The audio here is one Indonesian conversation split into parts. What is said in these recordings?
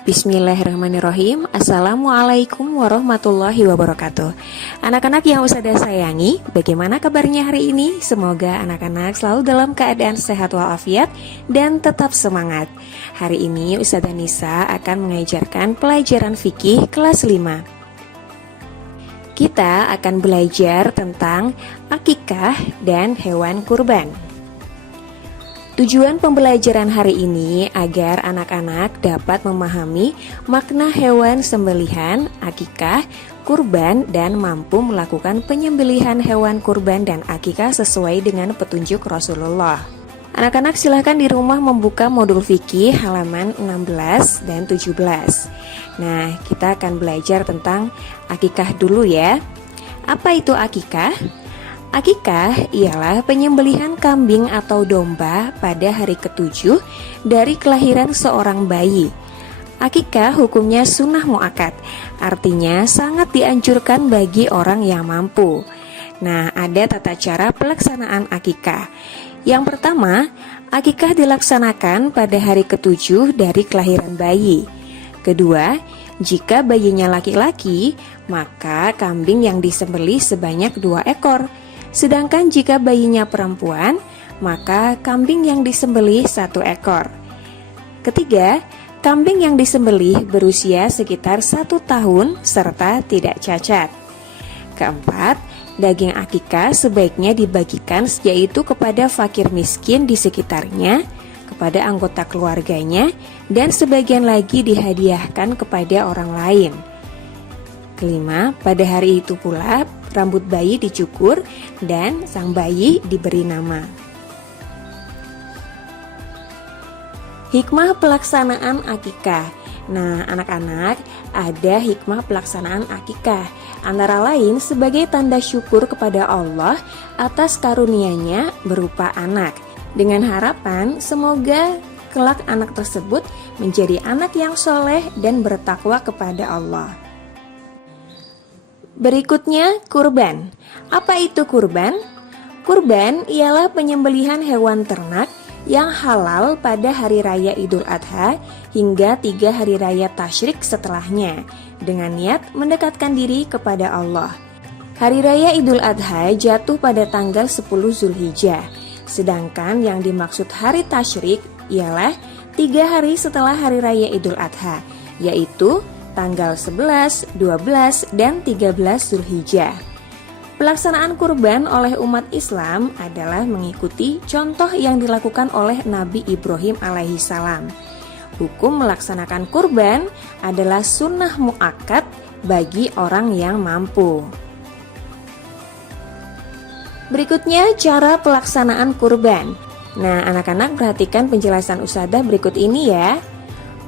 Bismillahirrahmanirrahim. Assalamualaikum warahmatullahi wabarakatuh. Anak-anak yang Ustazah sayangi, bagaimana kabarnya hari ini? Semoga anak-anak selalu dalam keadaan sehat walafiat dan tetap semangat. Hari ini Ustazah Nisa akan mengajarkan pelajaran fikih kelas 5. Kita akan belajar tentang akikah dan hewan kurban. Tujuan pembelajaran hari ini agar anak-anak dapat memahami makna hewan sembelihan, akikah, kurban, dan mampu melakukan penyembelihan hewan kurban dan akikah sesuai dengan petunjuk Rasulullah. Anak-anak silahkan di rumah membuka modul fikih halaman 16 dan 17. Nah, kita akan belajar tentang akikah dulu ya. Apa itu akikah? Akikah ialah penyembelihan kambing atau domba pada hari ke-7 dari kelahiran seorang bayi. Akikah hukumnya sunnah muakkad, artinya sangat dianjurkan bagi orang yang mampu. Nah, ada tata cara pelaksanaan akikah. Yang pertama, akikah dilaksanakan pada hari ke-7 dari kelahiran bayi. Kedua, jika bayinya laki-laki, maka kambing yang disembelih sebanyak 2 ekor. Sedangkan jika bayinya perempuan, maka kambing yang disembelih 1 ekor. Ketiga, kambing yang disembelih berusia sekitar 1 tahun serta tidak cacat. Keempat, daging akikah sebaiknya dibagikan yaitu kepada fakir miskin di sekitarnya, kepada anggota keluarganya, dan sebagian lagi dihadiahkan kepada orang lain. Kelima, pada hari itu pula rambut bayi dicukur dan sang bayi diberi nama. Hikmah pelaksanaan akikah. Nah, anak-anak, ada hikmah pelaksanaan akikah. Antara lain sebagai tanda syukur kepada Allah atas karunia-Nya berupa anak, dengan harapan semoga kelak anak tersebut menjadi anak yang soleh dan bertakwa kepada Allah. Berikutnya, kurban. Apa itu kurban? Kurban ialah penyembelihan hewan ternak yang halal pada hari raya Idul Adha hingga 3 hari raya tasyrik setelahnya, dengan niat mendekatkan diri kepada Allah. Hari raya Idul Adha jatuh pada tanggal 10 Zulhijjah, sedangkan yang dimaksud hari tasyrik ialah 3 hari setelah hari raya Idul Adha, yaitu tanggal 11, 12, dan 13 Zulhijjah. Pelaksanaan kurban oleh umat Islam adalah mengikuti contoh yang dilakukan oleh Nabi Ibrahim alaihissalam. Hukum melaksanakan kurban adalah sunnah muakkad bagi orang yang mampu. Berikutnya, cara pelaksanaan kurban. Nah, anak-anak perhatikan penjelasan Ustazah berikut ini ya.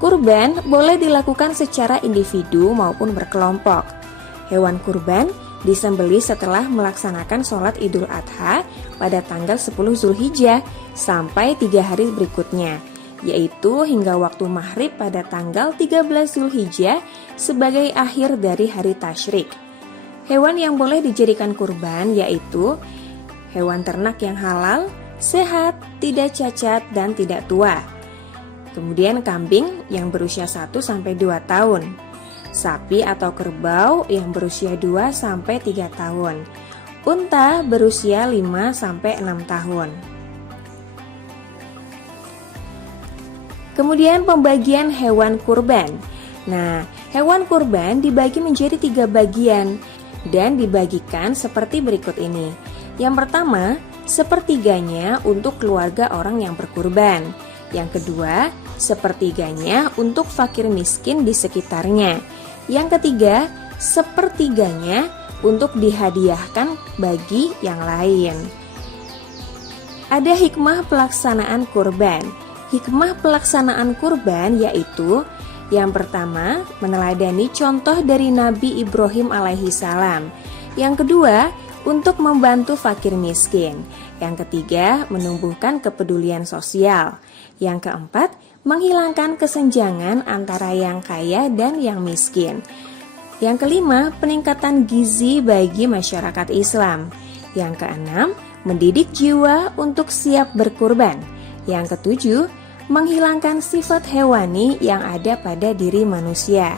Kurban boleh dilakukan secara individu maupun berkelompok. Hewan kurban disembelih setelah melaksanakan sholat Idul Adha pada tanggal 10 Zulhijjah sampai 3 hari berikutnya, yaitu hingga waktu maghrib pada tanggal 13 Zulhijjah sebagai akhir dari hari tasyrik. Hewan yang boleh dijadikan kurban yaitu hewan ternak yang halal, sehat, tidak cacat, dan tidak tua. Kemudian kambing yang berusia 1-2 tahun, sapi atau kerbau yang berusia 2-3 tahun, unta berusia 5-6 tahun. Kemudian pembagian hewan kurban. Nah, hewan kurban dibagi menjadi 3 bagian dan dibagikan seperti berikut ini. Yang pertama, sepertiganya untuk keluarga orang yang berkurban. Yang kedua, sepertiganya untuk fakir miskin di sekitarnya. Yang ketiga, sepertiganya untuk dihadiahkan bagi yang lain. Ada hikmah pelaksanaan kurban. Hikmah pelaksanaan kurban yaitu yang pertama, meneladani contoh dari Nabi Ibrahim alaihissalam. Yang kedua, untuk membantu fakir miskin. Yang ketiga, menumbuhkan kepedulian sosial. Yang keempat, menghilangkan kesenjangan antara yang kaya dan yang miskin. Yang kelima, peningkatan gizi bagi masyarakat Islam. Yang keenam, mendidik jiwa untuk siap berkurban. Yang ketujuh, menghilangkan sifat hewani yang ada pada diri manusia.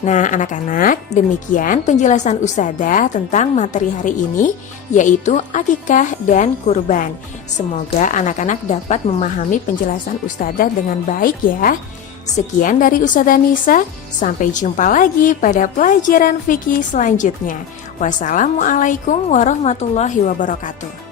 Nah anak-anak, demikian penjelasan Ustadzah tentang materi hari ini, yaitu akikah dan kurban. Semoga anak-anak dapat memahami penjelasan Ustadzah dengan baik ya. Sekian dari Ustadzah Nisa, sampai jumpa lagi pada pelajaran fikih selanjutnya. Wassalamualaikum warahmatullahi wabarakatuh.